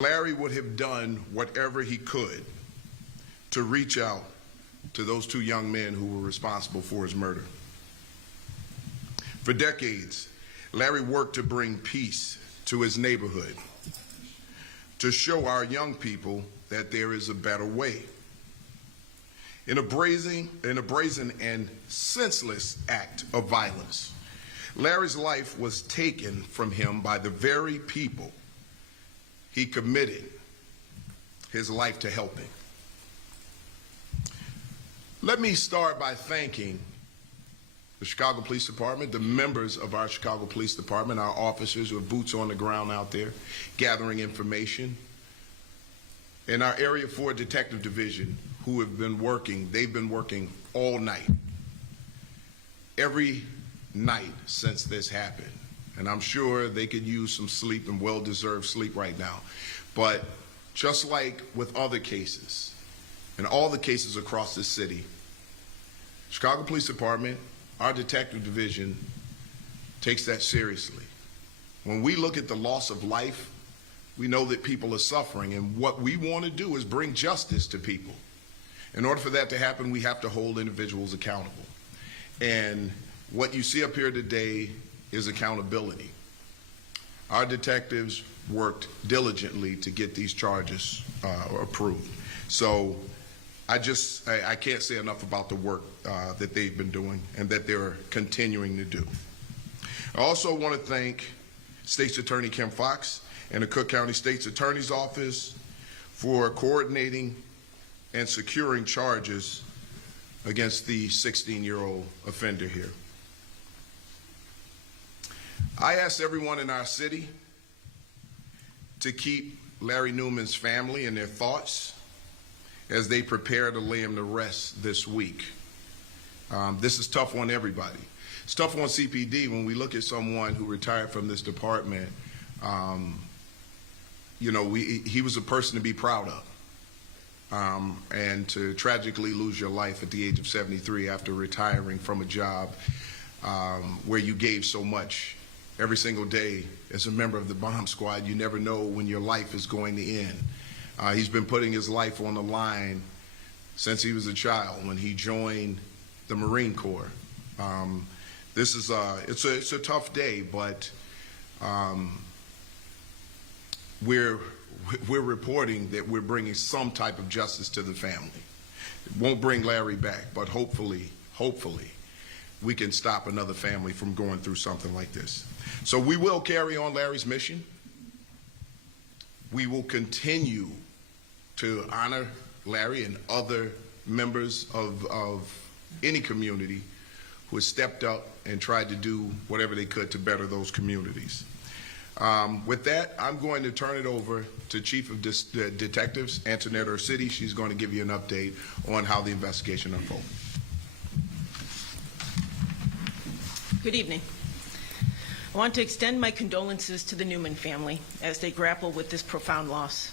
Larry would have done whatever he could to reach out to those two young men who were responsible for his murder. For decades, Larry worked to bring peace to his neighborhood, to show our young people that there is a better way. In a brazen and senseless act of violence, Larry's life was taken from him by the very people he committed his life to helping. Let me start by thanking the Chicago Police Department, the members of our Chicago Police Department, our officers who have boots on the ground out there gathering information, and our Area 4 Detective Division who have been working. They've been working all night, every night since this happened. And I'm sure they could use some sleep and well-deserved sleep right now. But just like with other cases, and all the cases across the city, Chicago Police Department, our detective division, takes that seriously. When we look at the loss of life, we know that people are suffering, and what we want to do is bring justice to people. In order for that to happen, we have to hold individuals accountable. And what you see up here today is accountability. Our detectives worked diligently to get these charges approved. So I can't say enough about the work that they've been doing and that they're continuing to do. I also want to thank State's Attorney Kim Fox and the Cook County State's Attorney's Office for coordinating and securing charges against the 16-year-old offender here. I asked everyone in our city to keep Larry Neuman's family in their thoughts as they prepare to lay him to rest this week. This is tough on everybody. It's tough on CPD when we look at someone who retired from this department. He was a person to be proud of. And to tragically lose your life at the age of 73 after retiring from a job where you gave so much every single day as a member of the bomb squad. You never know when your life is going to end. He's been putting his life on the line since he was a child when he joined the Marine Corps. It's a tough day, but we're reporting that we're bringing some type of justice to the family. It won't bring Larry back, but hopefully, we can stop another family from going through something like this. So we will carry on Larry's mission. We will continue to honor Larry and other members of any community who has stepped up and tried to do whatever they could to better those communities. With that, I'm going to turn it over to Chief of Detectives, Antoinette Ursitti. She's going to give you an update on how the investigation unfolded. Good evening. I want to extend my condolences to the Newman family as they grapple with this profound loss.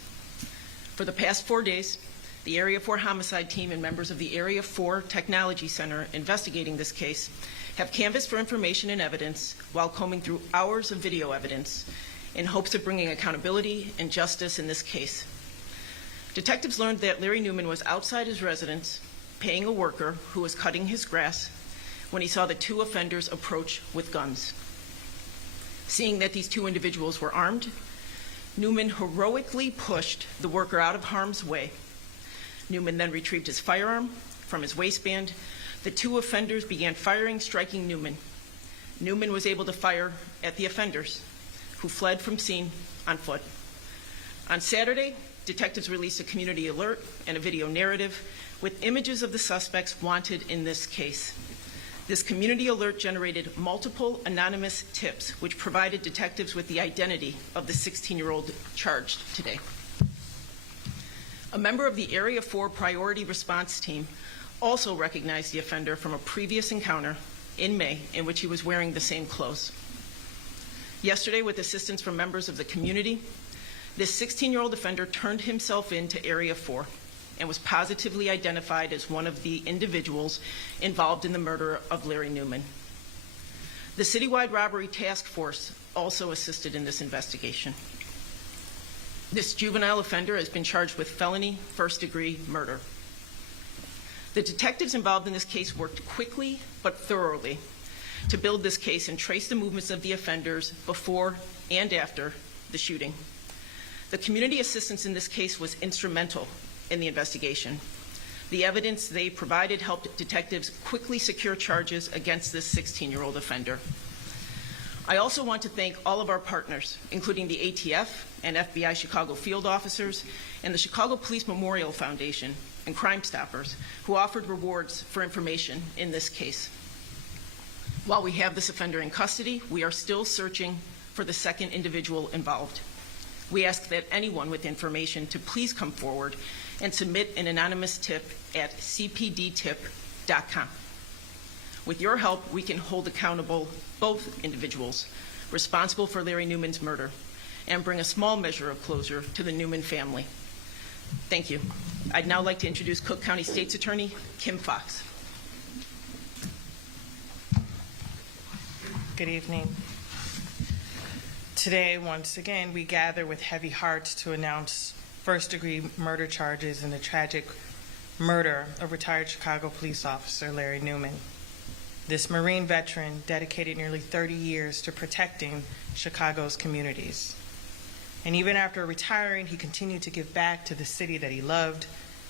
For the past 4 days, the Area 4 Homicide Team and members of the Area 4 Technology Center investigating this case have canvassed for information and evidence while combing through hours of video evidence in hopes of bringing accountability and justice in this case. Detectives learned that Larry Neuman was outside his residence paying a worker who was cutting his grass when he saw the two offenders approach with guns. Seeing that these two individuals were armed, Newman heroically pushed the worker out of harm's way. Newman then retrieved his firearm from his waistband. The two offenders began firing, striking Newman. Newman was able to fire at the offenders, who fled from scene on foot. On Saturday, detectives released a community alert and a video narrative with images of the suspects wanted in this case. This community alert generated multiple anonymous tips, which provided detectives with the identity of the 16-year-old charged today. A member of the Area 4 Priority Response Team also recognized the offender from a previous encounter in May in which he was wearing the same clothes. Yesterday, with assistance from members of the community, this 16-year-old offender turned himself in to Area 4 and was positively identified as one of the individuals involved in the murder of Larry Neuman. The citywide robbery task force also assisted in this investigation. This juvenile offender has been charged with felony first-degree murder. The detectives involved in this case worked quickly but thoroughly to build this case and trace the movements of the offenders before and after the shooting. The community assistance in this case was instrumental in the investigation. The evidence they provided helped detectives quickly secure charges against this 16-year-old offender. I also want to thank all of our partners, including the ATF and FBI Chicago field officers and the Chicago Police Memorial Foundation and Crime Stoppers, who offered rewards for information in this case. While we have this offender in custody, we are still searching for the second individual involved. We ask that anyone with information to please come forward and submit an anonymous tip at cpdtip.com. With your help, we can hold accountable both individuals responsible for Larry Neuman's murder and bring a small measure of closure to the Newman family. Thank you. I'd now like to introduce Cook County State's Attorney Kim Fox. Good evening. Today, once again, we gather with heavy hearts to announce first-degree murder charges in the tragic murder of retired Chicago police officer Larry Neuman. This Marine veteran dedicated nearly 30 years to protecting Chicago's communities. And even after retiring, he continued to give back to the city that he loved,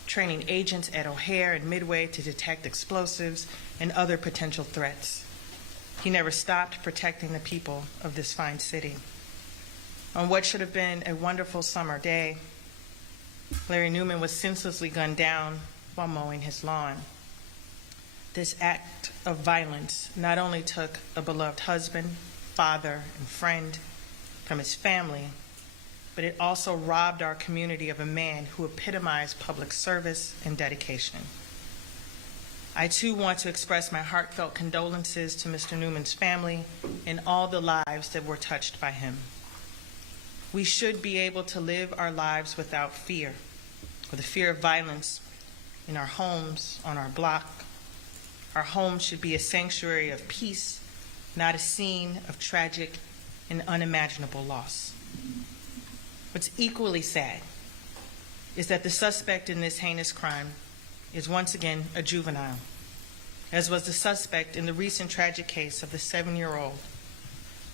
training agents at O'Hare and Midway to detect explosives and other potential threats. He never stopped protecting the people of this fine city. On what should have been a wonderful summer day, Larry Neuman was senselessly gunned down while mowing his lawn. This act of violence not only took a beloved husband, father, and friend from his family, but it also robbed our community of a man who epitomized public service and dedication. I too want to express my heartfelt condolences to Mr. Newman's family and all the lives that were touched by him. We should be able to live our lives without fear, or the fear of violence in our homes, on our block. Our home should be a sanctuary of peace, not a scene of tragic and unimaginable loss. What's equally sad is that the suspect in this heinous crime is once again a juvenile, as was the suspect in the recent tragic case of the 7-year-old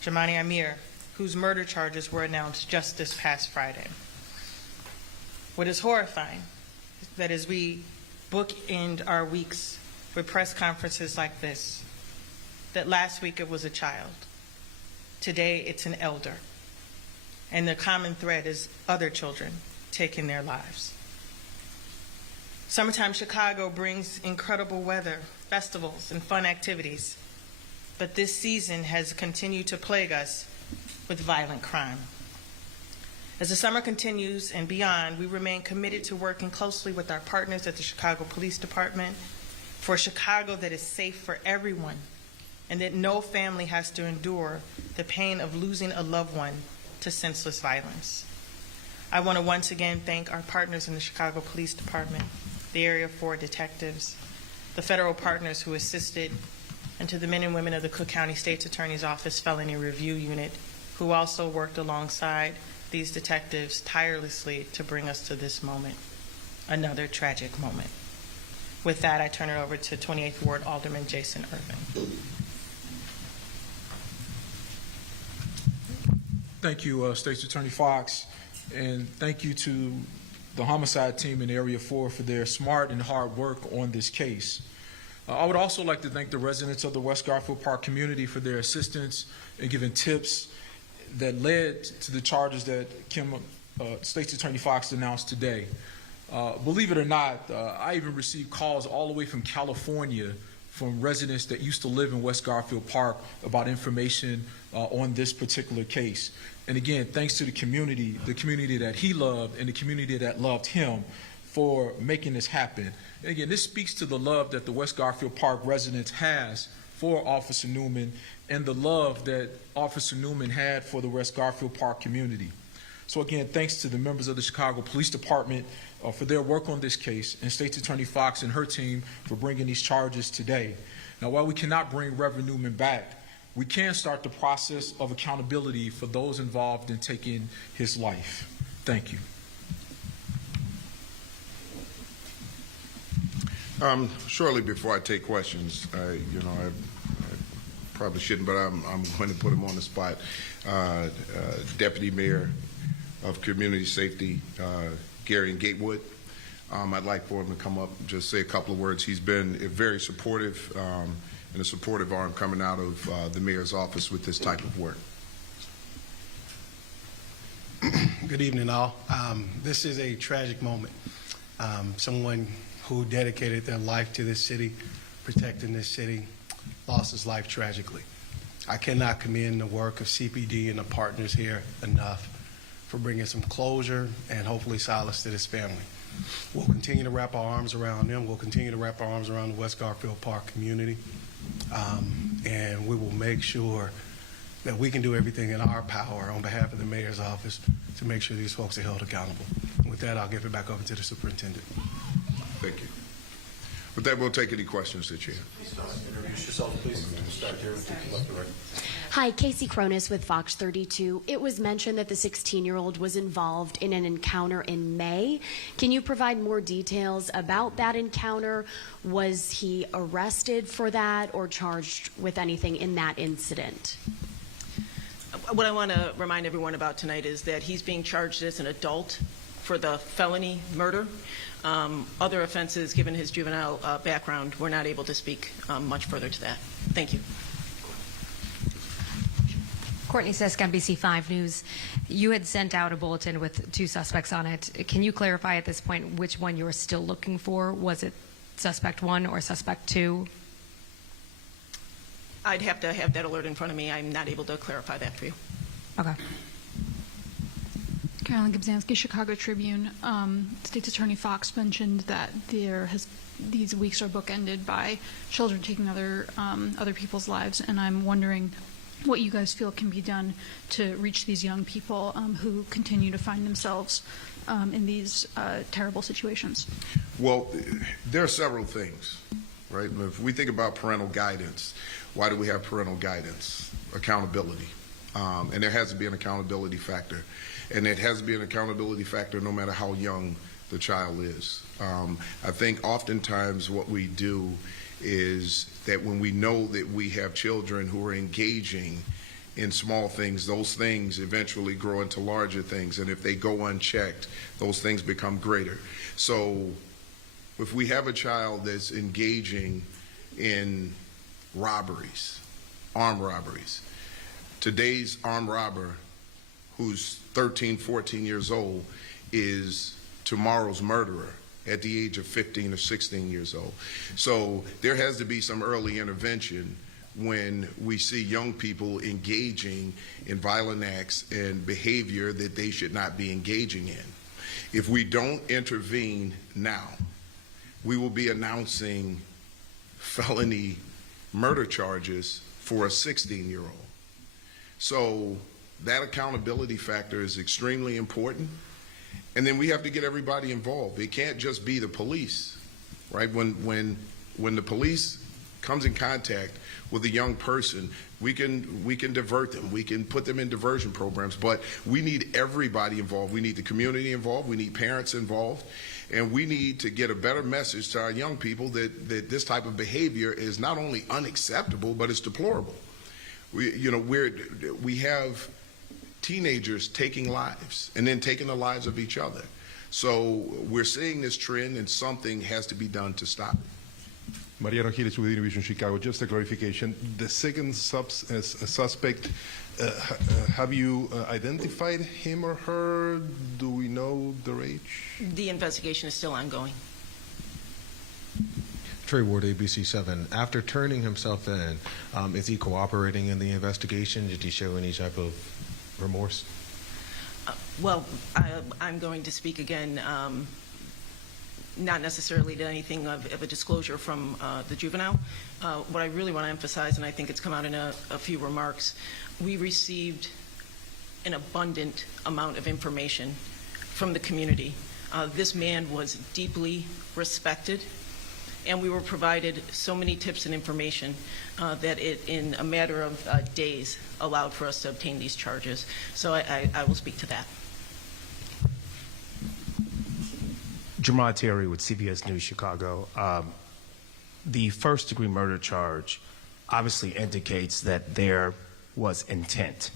Jamani Amir, whose murder charges were announced just this past Friday. What is horrifying is that as we bookend our weeks with press conferences like this, that last week it was a child, today it's an elder, and the common thread is other children taking their lives. Summertime Chicago brings incredible weather, festivals, and fun activities, but this season has continued to plague us with violent crime. As the summer continues and beyond, we remain committed to working closely with our partners at the Chicago Police Department for a Chicago that is safe for everyone and that no family has to endure the pain of losing a loved one to senseless violence. I want to once again thank our partners in the Chicago Police Department, the Area 4 detectives, the federal partners who assisted, and to the men and women of the Cook County State's Attorney's Office Felony Review Unit, who also worked alongside these detectives tirelessly to bring us to this moment, another tragic moment. With that, I turn it over to 28th Ward Alderman Jason Irvin. Thank you, State's Attorney Fox, and thank you to the homicide team in Area 4 for their smart and hard work on this case. I would also like to thank the residents of the West Garfield Park community for their assistance in giving tips that led to the charges that State's Attorney Fox announced today. Believe it or not, I even received calls all the way from California from residents that used to live in West Garfield Park about information on this particular case. And again, thanks to the community that he loved and the community that loved him for making this happen. And again, this speaks to the love that the West Garfield Park residents has for Officer Newman and the love that Officer Newman had for the West Garfield Park community. So again, thanks to the members of the Chicago Police Department for their work on this case, and State's Attorney Fox and her team for bringing these charges today. Now, while we cannot bring Reverend Newman back, we can start the process of accountability for those involved in taking his life. Thank you. Shortly before I take questions, I probably shouldn't, but I'm going to put him on the spot. Deputy Mayor of Community Safety, Gary Gatewood. I'd like for him to come up and just say a couple of words. He's been very supportive and a supportive arm coming out of the mayor's office with this type of work. Good evening, all. This is a tragic moment. Someone who dedicated their life to this city, protecting this city, lost his life tragically. I cannot commend the work of CPD and the partners here enough for bringing some closure and hopefully solace to this family. We'll continue to wrap our arms around them. We'll continue to wrap our arms around the West Garfield Park community. And we will make sure that we can do everything in our power on behalf of the mayor's office to make sure these folks are held accountable. With that, I'll give it back over to the superintendent. Thank you. With that, we'll take any questions that you have. Introduce yourself, please. We'll start here with the collector. Hi, Casey Cronus with Fox 32. It was mentioned that the 16-year-old was involved in an encounter in May. Can you provide more details about that encounter? Was he arrested for that or charged with anything in that incident? What I want to remind everyone about tonight is that he's being charged as an adult for the felony murder. Other offenses, given his juvenile background, we're not able to speak much further to that. Thank you. Courtney Sisk, NBC5 News. You had sent out a bulletin with 2 suspects on it. Can you clarify at this point which one you are still looking for? Was it suspect 1 or suspect 2? I'd have to have that alert in front of me. I'm not able to clarify that for you. Okay. Carolyn Gibzanski, Chicago Tribune. State's Attorney Fox mentioned that these weeks are bookended by children taking other people's lives, and I'm wondering what you guys feel can be done to reach these young people who continue to find themselves in these terrible situations. Well, there are several things, right? If we think about parental guidance, why do we have parental guidance? Accountability. And there has to be an accountability factor. And it has to be an accountability factor no matter how young the child is. I think oftentimes what we do is that when we know that we have children who are engaging in small things, those things eventually grow into larger things. And if they go unchecked, those things become greater. So if we have a child that's engaging in robberies, armed robberies, today's armed robber who's 13, 14 years old is tomorrow's murderer at the age of 15 or 16 years old. So there has to be some early intervention when we see young people engaging in violent acts and behavior that they should not be engaging in. If we don't intervene now, we will be announcing felony murder charges for a 16-year-old. So that accountability factor is extremely important. And then we have to get everybody involved. It can't just be the police, right? When the police comes in contact with a young person, we can divert them. We can put them in diversion programs, but we need everybody involved. We need the community involved. We need parents involved. And we need to get a better message to our young people that this type of behavior is not only unacceptable, but it's deplorable. We have teenagers taking lives and then taking the lives of each other. So we're seeing this trend, and something has to be done to stop it. Mariano Giles with Univision Chicago. Just a clarification. The second suspect, have you identified him or her? Do we know their age? The investigation is still ongoing. Trey Ward, ABC7. After turning himself in, is he cooperating in the investigation? Did he show any type of remorse? Well, I'm going to speak again, not necessarily to anything of a disclosure from the juvenile. What I really want to emphasize, and I think it's come out in a few remarks, we received an abundant amount of information from the community. This man was deeply respected, and we were provided so many tips and information that it, in a matter of days, allowed for us to obtain these charges. So I will speak to that. Jamar Terry with CBS News Chicago. The first-degree murder charge obviously indicates that there was intent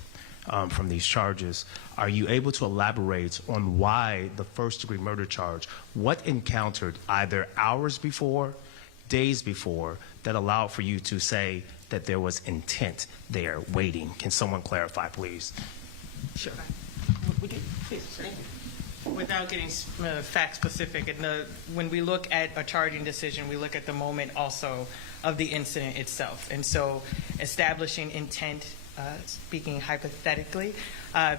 from these charges. Are you able to elaborate on why the first-degree murder charge, what encountered either hours before, days before, that allowed for you to say that there was intent there waiting? Can someone clarify, please? Sure. Would you, please? Thank you. Without getting fact specific, when we look at a charging decision, we look at the moment also of the incident itself. And so establishing intent, speaking hypothetically,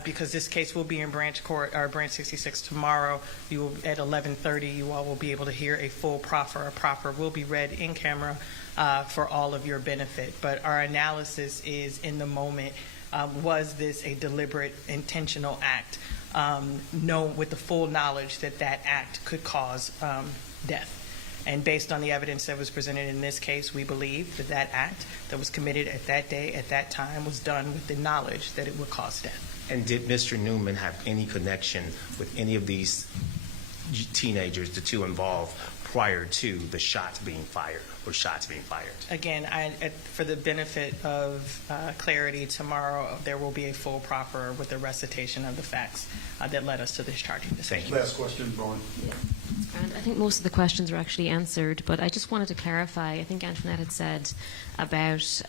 because this case will be in branch court, or branch 66 tomorrow, you will, at 11:30, you all will be able to hear a full proffer. A proffer will be read in camera for all of your benefit. But our analysis is in the moment, was this a deliberate, intentional act? With the full knowledge that that act could cause death. And based on the evidence that was presented in this case, we believe that that act that was committed at that day, at that time, was done with the knowledge that it would cause death. And did Mr. Newman have any connection with any of these teenagers, the two involved, prior to the shots being fired or shots being fired? Again, for the benefit of clarity, tomorrow there will be a full proffer with the recitation of the facts that led us to this charging decision. Thank you. Last question, Bowen. And I think most of the questions were actually answered, but I just wanted to clarify. I think Antoinette had said about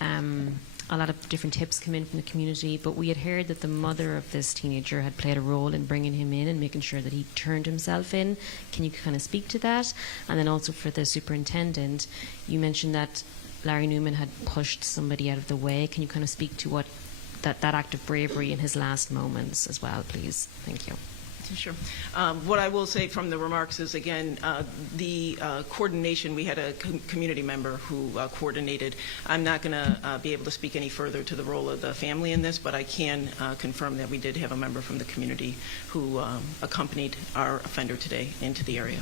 a lot of different tips come in from the community, but we had heard that the mother of this teenager had played a role in bringing him in and making sure that he turned himself in. Can you kind of speak to that? And then also for the superintendent, you mentioned that Larry Neuman had pushed somebody out of the way. Can you kind of speak to what that act of bravery in his last moments as well, please? Thank you. Sure. What I will say from the remarks is, again, the coordination, we had a community member who coordinated. I'm not going to be able to speak any further to the role of the family in this, but I can confirm that we did have a member from the community who accompanied our offender today into the area.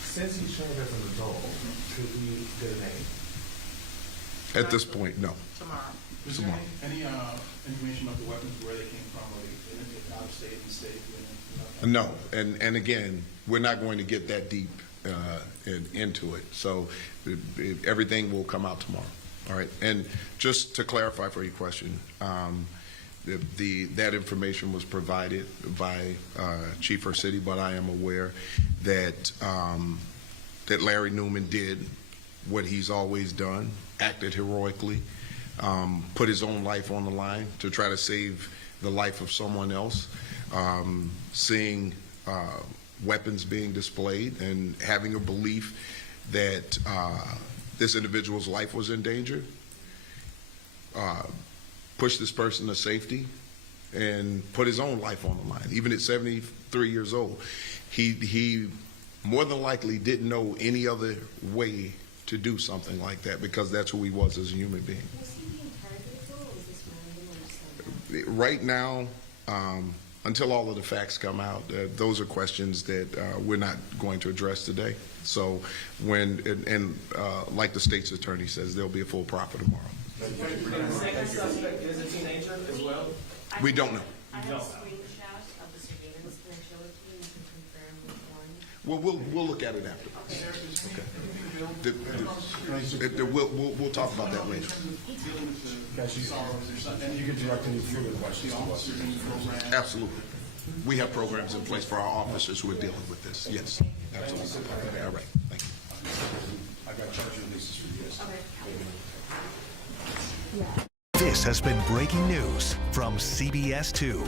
Since he served as an adult, could we get a name? At this point, no. Tomorrow. Is there any information about the weapons, where they came from, or out of state, in state? No, and again, we're not going to get that deep into it. So everything will come out tomorrow. All right. And just to clarify for your question, that information was provided by Chief City, but I am aware that that Larry Neuman did what he's always done, acted heroically, put his own life on the line to try to save the life of someone else, seeing weapons being displayed and having a belief that this individual's life was in danger, pushed this person to safety and put his own life on the line. Even at 73 years old, he more than likely didn't know any other way to do something like that, because that's who he was as a human being. Was he being targeted though, or was this random or something? Right now, until all of the facts come out, those are questions that we're not going to address today. So like the state's attorney says, there'll be a full proffer tomorrow. The second suspect is a teenager as well? We don't know. I have a screenshot of the surveillance. Can I show it to you? You can confirm which one. Well, we'll look at it after. Okay. We'll talk about that later. And you can direct any further questions to us. Absolutely. We have programs in place for our officers who are dealing with this. Yes, absolutely. Okay, all right. Thank you. I got charge releases for you. This has been breaking news from CBS 2.